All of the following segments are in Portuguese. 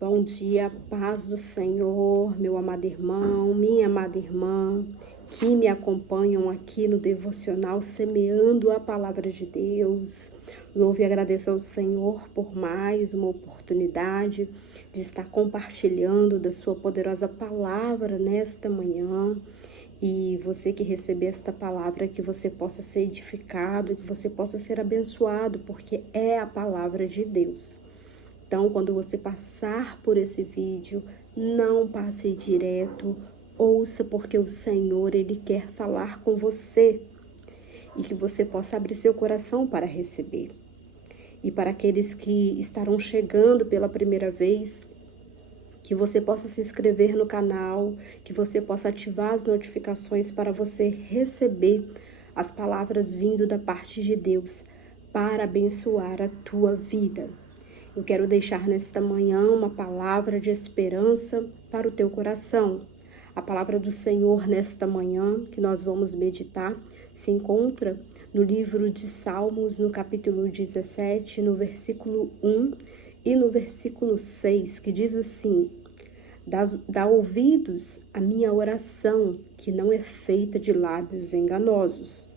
Bom dia, paz do Senhor, meu amado irmão, minha amada irmã, que me acompanham aqui no devocional Semeando a Palavra de Deus. Louvo e agradeço ao Senhor por mais uma oportunidade de estar compartilhando da sua poderosa palavra nesta manhã. E você que receber esta palavra, que você possa ser edificado, que você possa ser abençoado, porque é a palavra de Deus. Então, quando você passar por esse vídeo, não passe direto, ouça, porque o Senhor, Ele quer falar com você e que você possa abrir seu coração para receber. E para aqueles que estarão chegando pela primeira vez, que você possa se inscrever no canal, que você possa ativar as notificações para você receber as palavras vindo da parte de Deus para abençoar a tua vida. Eu quero deixar nesta manhã uma palavra de esperança para o teu coração. A palavra do Senhor nesta manhã, que nós vamos meditar, se encontra no livro de Salmos, no capítulo 17, no versículo 1 e no versículo 6, que diz assim: Dá ouvidos à minha oração, que não é feita de lábios enganosos.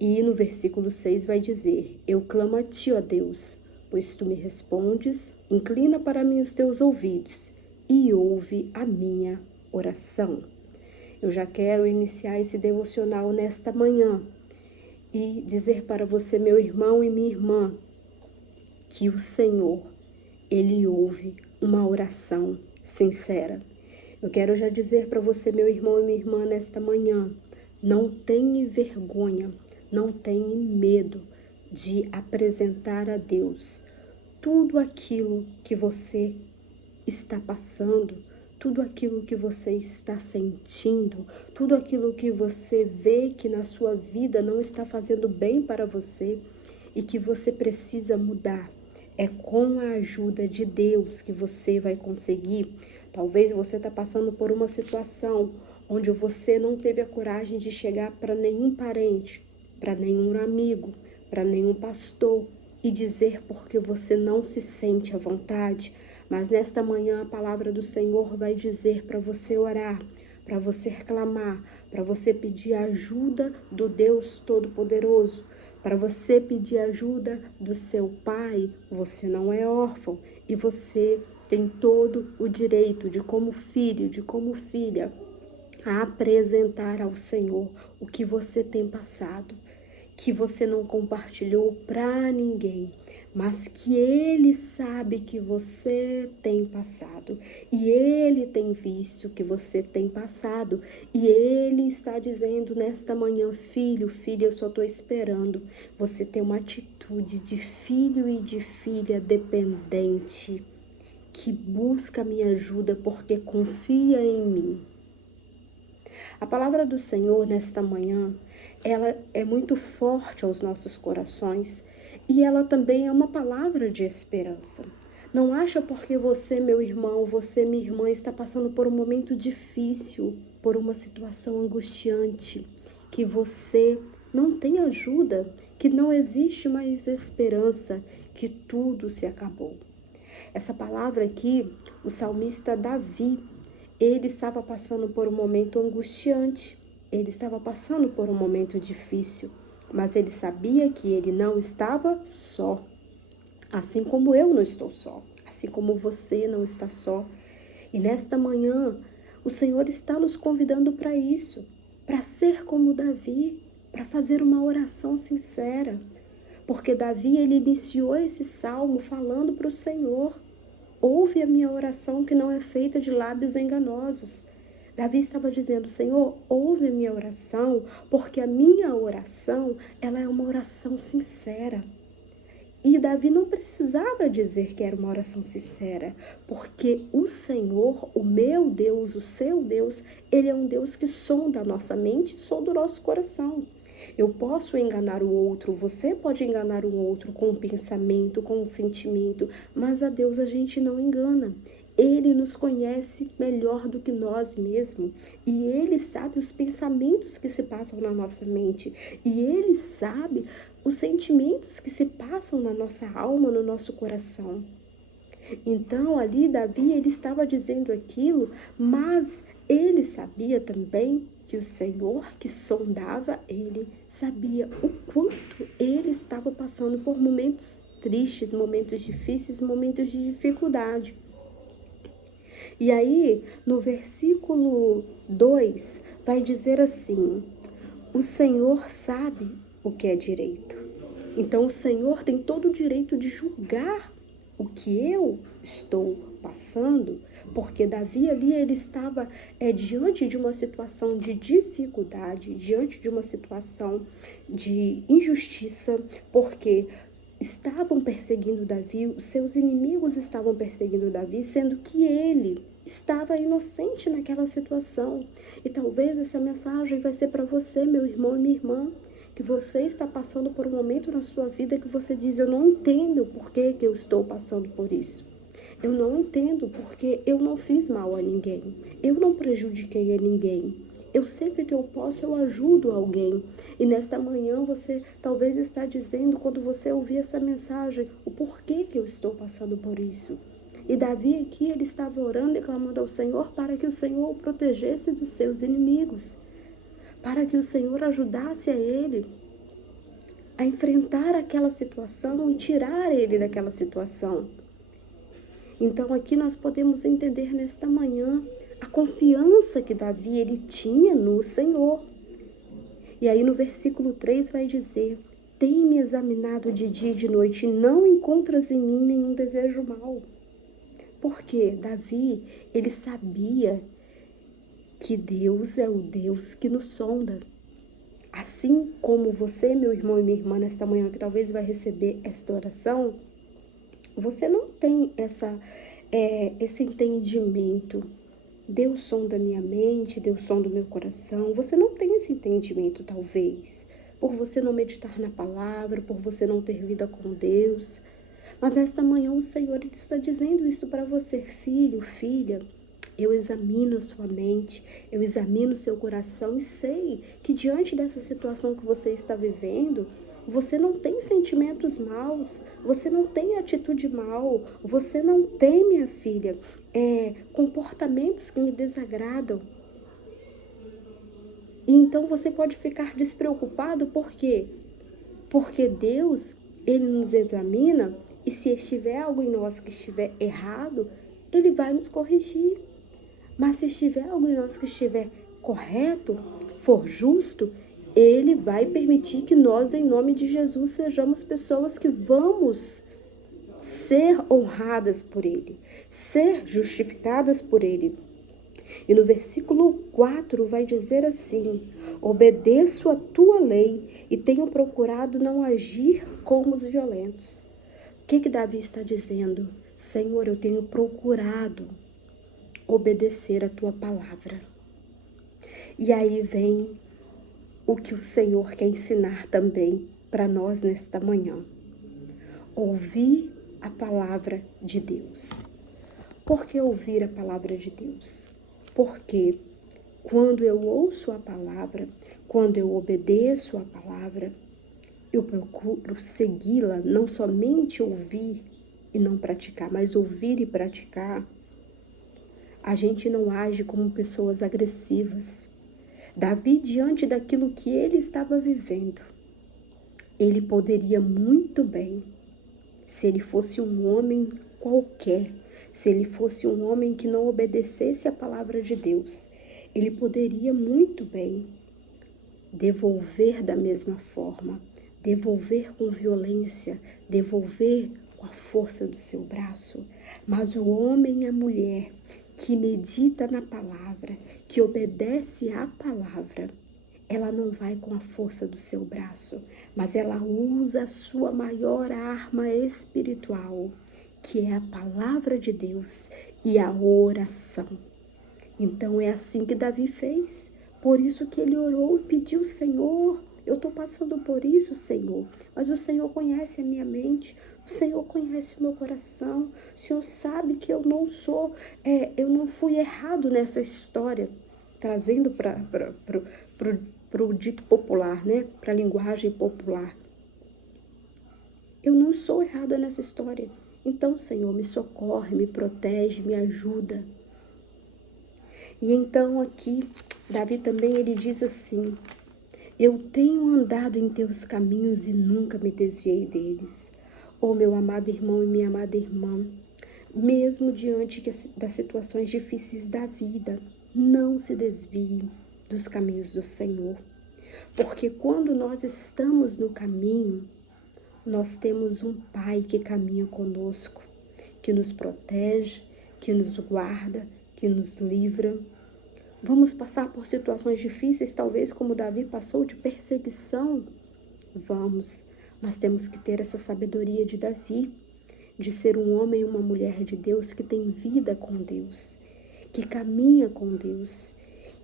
E no versículo 6 vai dizer: Eu clamo a ti, ó Deus, pois tu me respondes, inclina para mim os teus ouvidos e ouve a minha oração. Eu já quero iniciar esse devocional nesta manhã e dizer para você, meu irmão e minha irmã, que o Senhor, Ele ouve uma oração sincera. Eu quero já dizer para você, meu irmão e minha irmã, nesta manhã, não tenha vergonha, não tenha medo de apresentar a Deus tudo aquilo que você está passando, tudo aquilo que você está sentindo, tudo aquilo que você vê que na sua vida não está fazendo bem para você e que você precisa mudar. É com a ajuda de Deus que você vai conseguir. Talvez você está passando por uma situação onde você não teve a coragem de chegar para nenhum parente, para nenhum amigo, para nenhum pastor e dizer porque você não se sente à vontade. Mas nesta manhã a palavra do Senhor vai dizer para você orar, para você clamar, para você pedir ajuda do Deus Todo-Poderoso, para você pedir ajuda do seu pai. Você não é órfão e você tem todo o direito de, como filho, de como filha, a apresentar ao Senhor o que você tem passado, que você não compartilhou para ninguém, mas que Ele sabe que você tem passado e Ele tem visto que você tem passado e Ele está dizendo nesta manhã: filho, filha, eu só estou esperando você ter uma atitude de filho e de filha dependente, que busca minha ajuda porque confia em mim. A palavra do Senhor nesta manhã, ela é muito forte aos nossos corações e ela também é uma palavra de esperança. Não acha porque você, meu irmão, você, minha irmã, está passando por um momento difícil, por uma situação angustiante, que você não tem ajuda, que não existe mais esperança, que tudo se acabou. Essa palavra aqui, o salmista Davi, ele estava passando por um momento angustiante, ele estava passando por um momento difícil, mas ele sabia que ele não estava só, assim como eu não estou só, assim como você não está só. E nesta manhã, o Senhor está nos convidando para isso, para ser como Davi, para fazer uma oração sincera, porque Davi, ele iniciou esse salmo falando para o Senhor: ouve a minha oração, que não é feita de lábios enganosos. Davi estava dizendo: Senhor, ouve a minha oração, porque a minha oração, ela é uma oração sincera. E Davi não precisava dizer que era uma oração sincera, porque o Senhor, o meu Deus, o seu Deus, Ele é um Deus que sonda a nossa mente e sonda o nosso coração. Eu posso enganar o outro, você pode enganar o outro com o pensamento, com o sentimento, mas a Deus a gente não engana. Ele nos conhece melhor do que nós mesmos e Ele sabe os pensamentos que se passam na nossa mente e Ele sabe os sentimentos que se passam na nossa alma, no nosso coração. Então, ali, Davi, ele estava dizendo aquilo, mas ele sabia também que o Senhor que sondava ele sabia o quanto ele estava passando por momentos tristes, momentos difíceis, momentos de dificuldade. E aí, no versículo 2, vai dizer assim: o Senhor sabe o que é direito. Então, o Senhor tem todo o direito de julgar o que eu estou passando, porque Davi ali ele estava diante de uma situação de dificuldade, diante de uma situação de injustiça, porque estavam perseguindo Davi, os seus inimigos estavam perseguindo Davi, sendo que ele estava inocente naquela situação. E talvez essa mensagem vai ser para você, meu irmão e minha irmã, que você está passando por um momento na sua vida que você diz: eu não entendo por que eu estou passando por isso. Eu não entendo porque eu não fiz mal a ninguém. Eu não prejudiquei a ninguém. Eu sempre que eu posso, eu ajudo alguém. E nesta manhã você talvez está dizendo, quando você ouvir essa mensagem, o porquê que eu estou passando por isso. E Davi aqui, ele estava orando e clamando ao Senhor para que o Senhor o protegesse dos seus inimigos, para que o Senhor ajudasse a ele a enfrentar aquela situação e tirar ele daquela situação. Então aqui nós podemos entender nesta manhã a confiança que Davi ele tinha no Senhor. E aí no versículo 3 vai dizer: tem-me examinado de dia e de noite e não encontras em mim nenhum desejo mau. Porque Davi, ele sabia que Deus é o Deus que nos sonda. Assim como você, meu irmão e minha irmã, nesta manhã, que talvez vai receber esta oração, você não tem esse entendimento. Deus sonda minha mente, Deus sonda o meu coração. Você não tem esse entendimento, talvez, por você não meditar na palavra, por você não ter vida com Deus. Mas esta manhã o Senhor está dizendo isso para você, filho, filha. Eu examino a sua mente, eu examino o seu coração e sei que diante dessa situação que você está vivendo, você não tem sentimentos maus, você não tem atitude mal, você não tem, minha filha, comportamentos que me desagradam. E então você pode ficar despreocupado, por quê? Porque Deus, ele nos examina e se estiver algo em nós que estiver errado, ele vai nos corrigir. Mas se estiver algo em nós que estiver correto, for justo, ele vai permitir que nós, em nome de Jesus, sejamos pessoas que vamos ser honradas por ele, ser justificadas por ele. E no versículo 4 vai dizer assim: obedeço a tua lei e tenho procurado não agir como os violentos. O que Davi está dizendo? Senhor, eu tenho procurado obedecer a tua palavra. E aí vem o que o Senhor quer ensinar também para nós nesta manhã. Ouvir a palavra de Deus. Por que ouvir a palavra de Deus? Porque quando eu ouço a palavra, quando eu obedeço a palavra, eu procuro segui-la, não somente ouvir e não praticar, mas ouvir e praticar. A gente não age como pessoas agressivas. Davi, diante daquilo que ele estava vivendo, ele poderia muito bem, se ele fosse um homem qualquer, se ele fosse um homem que não obedecesse a palavra de Deus, ele poderia muito bem devolver da mesma forma, devolver com violência, devolver com a força do seu braço. Mas o homem e a mulher que medita na palavra, que obedece à palavra, ela não vai com a força do seu braço, mas ela usa a sua maior arma espiritual, que é a palavra de Deus e a oração. Então é assim que Davi fez. Por isso que ele orou e pediu: Senhor, eu estou passando por isso, Senhor, mas o Senhor conhece a minha mente, o Senhor conhece o meu coração, o Senhor sabe que eu não sou, eu não fui errado nessa história, trazendo para o dito popular, né? Para a linguagem popular. Eu não sou errada nessa história. Então, Senhor, me socorre, me protege, me ajuda. E então aqui, Davi também ele diz assim: eu tenho andado em teus caminhos e nunca me desviei deles. Ó meu amado irmão e minha amada irmã, mesmo diante das situações difíceis da vida, não se desvie dos caminhos do Senhor. Porque quando nós estamos no caminho, nós temos um Pai que caminha conosco, que nos protege, que nos guarda, que nos livra. Vamos passar por situações difíceis, talvez como Davi passou, de perseguição? Vamos, mas temos que ter essa sabedoria de Davi, de ser um homem e uma mulher de Deus que tem vida com Deus, que caminha com Deus,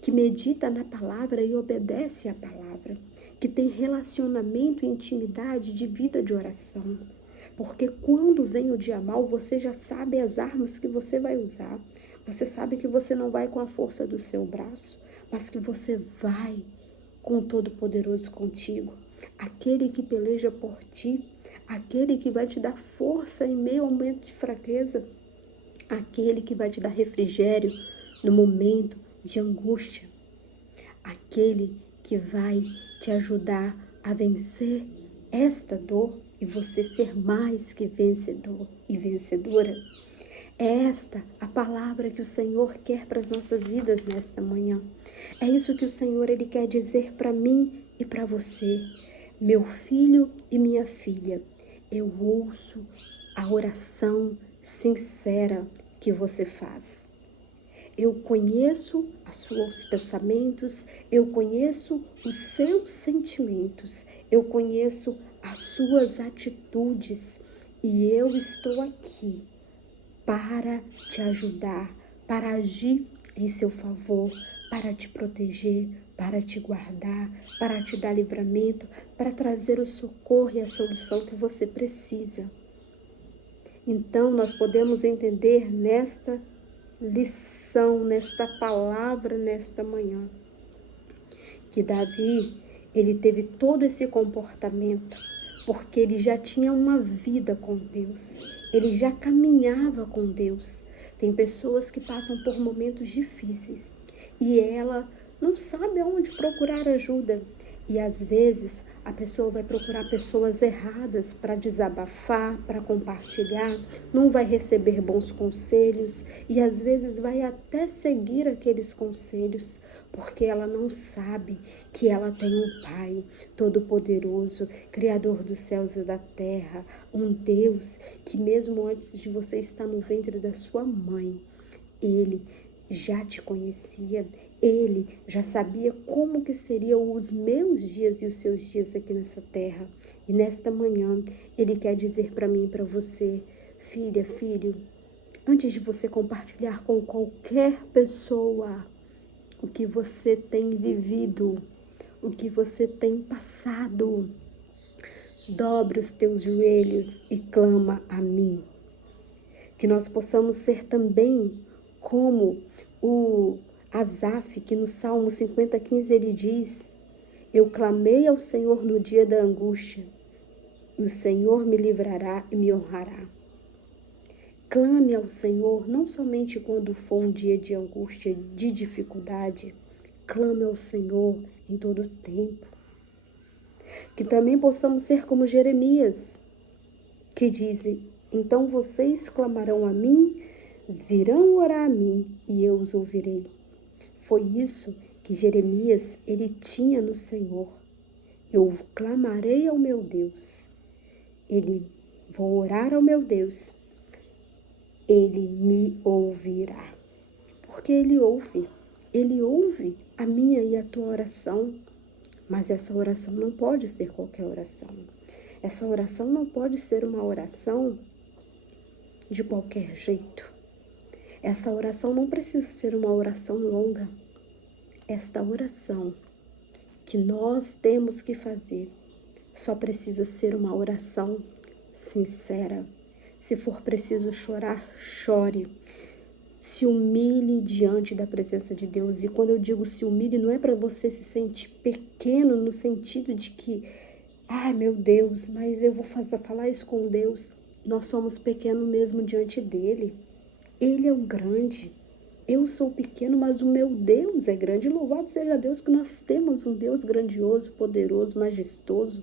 que medita na palavra e obedece à palavra, que tem relacionamento e intimidade de vida de oração. Porque quando vem o dia mal, você já sabe as armas que você vai usar. Você sabe que você não vai com a força do seu braço, mas que você vai com o Todo-Poderoso contigo. Aquele que peleja por ti, aquele que vai te dar força em meio ao momento de fraqueza, aquele que vai te dar refrigério no momento de angústia, aquele que vai te ajudar a vencer esta dor e você ser mais que vencedor e vencedora. É esta a palavra que o Senhor quer para as nossas vidas nesta manhã. É isso que o Senhor ele quer dizer para mim e para você. Meu filho e minha filha, eu ouço a oração sincera que você faz. Eu conheço os seus pensamentos, eu conheço os seus sentimentos, eu conheço as suas atitudes e eu estou aqui para te ajudar, para agir em seu favor, para te proteger, para te guardar, para te dar livramento, para trazer o socorro e a solução que você precisa. Então, nós podemos entender nesta lição, nesta palavra, nesta manhã, que Davi, ele teve todo esse comportamento, porque ele já tinha uma vida com Deus, ele já caminhava com Deus. Tem pessoas que passam por momentos difíceis e ela não sabe aonde procurar ajuda. E às vezes a pessoa vai procurar pessoas erradas para desabafar, para compartilhar, não vai receber bons conselhos e às vezes vai até seguir aqueles conselhos, porque ela não sabe que ela tem um Pai Todo-Poderoso, Criador dos céus e da terra, um Deus que mesmo antes de você estar no ventre da sua mãe, Ele já te conhecia, Ele já sabia como que seriam os meus dias e os seus dias aqui nessa terra. E nesta manhã, Ele quer dizer para mim e para você, filha, filho, antes de você compartilhar com qualquer pessoa o que você tem vivido, o que você tem passado, dobre os teus joelhos e clama a mim. Que nós possamos ser também como o Asaf, que no Salmo 50:15 ele diz: eu clamei ao Senhor no dia da angústia, e o Senhor me livrará e me honrará. Clame ao Senhor não somente quando for um dia de angústia, de dificuldade. Clame ao Senhor em todo o tempo. Que também possamos ser como Jeremias, que diz: então vocês clamarão a mim, virão orar a mim e eu os ouvirei. Foi isso que Jeremias ele tinha no Senhor. Eu clamarei ao meu Deus. Vou orar ao meu Deus. Ele me ouvirá. Porque Ele ouve a minha e a tua oração. Mas essa oração não pode ser qualquer oração. Essa oração não pode ser uma oração de qualquer jeito. Essa oração não precisa ser uma oração longa. Esta oração que nós temos que fazer só precisa ser uma oração sincera. Se for preciso chorar, chore. Se humilhe diante da presença de Deus. E quando eu digo se humilhe, não é para você se sentir pequeno no sentido de que, ai meu Deus, mas eu vou falar isso com Deus. Nós somos pequenos mesmo diante dele. Ele é o grande. Eu sou pequeno, mas o meu Deus é grande. Louvado seja Deus que nós temos um Deus grandioso, poderoso, majestoso,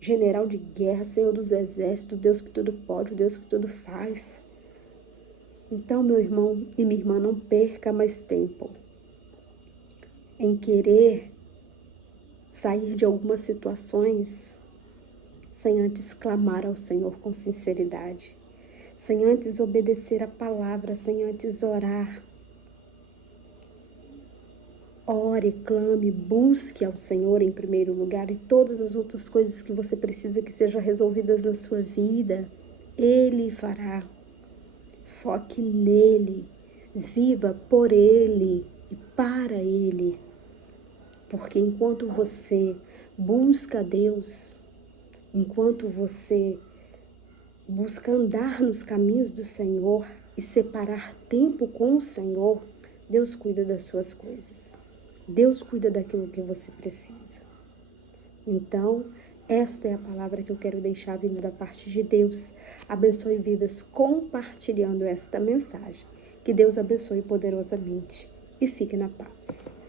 general de guerra, Senhor dos exércitos, Deus que tudo pode, o Deus que tudo faz. Então, meu irmão e minha irmã, não perca mais tempo em querer sair de algumas situações sem antes clamar ao Senhor com sinceridade, sem antes obedecer a palavra, sem antes orar. Ore, clame, busque ao Senhor em primeiro lugar, e todas as outras coisas que você precisa que sejam resolvidas na sua vida, Ele fará. Foque nele, viva por Ele e para Ele. Porque enquanto você busca Deus, enquanto você busca andar nos caminhos do Senhor e separar tempo com o Senhor, Deus cuida das suas coisas. Deus cuida daquilo que você precisa. Então, esta é a palavra que eu quero deixar vindo da parte de Deus. Abençoe vidas compartilhando esta mensagem. Que Deus abençoe poderosamente e fique na paz.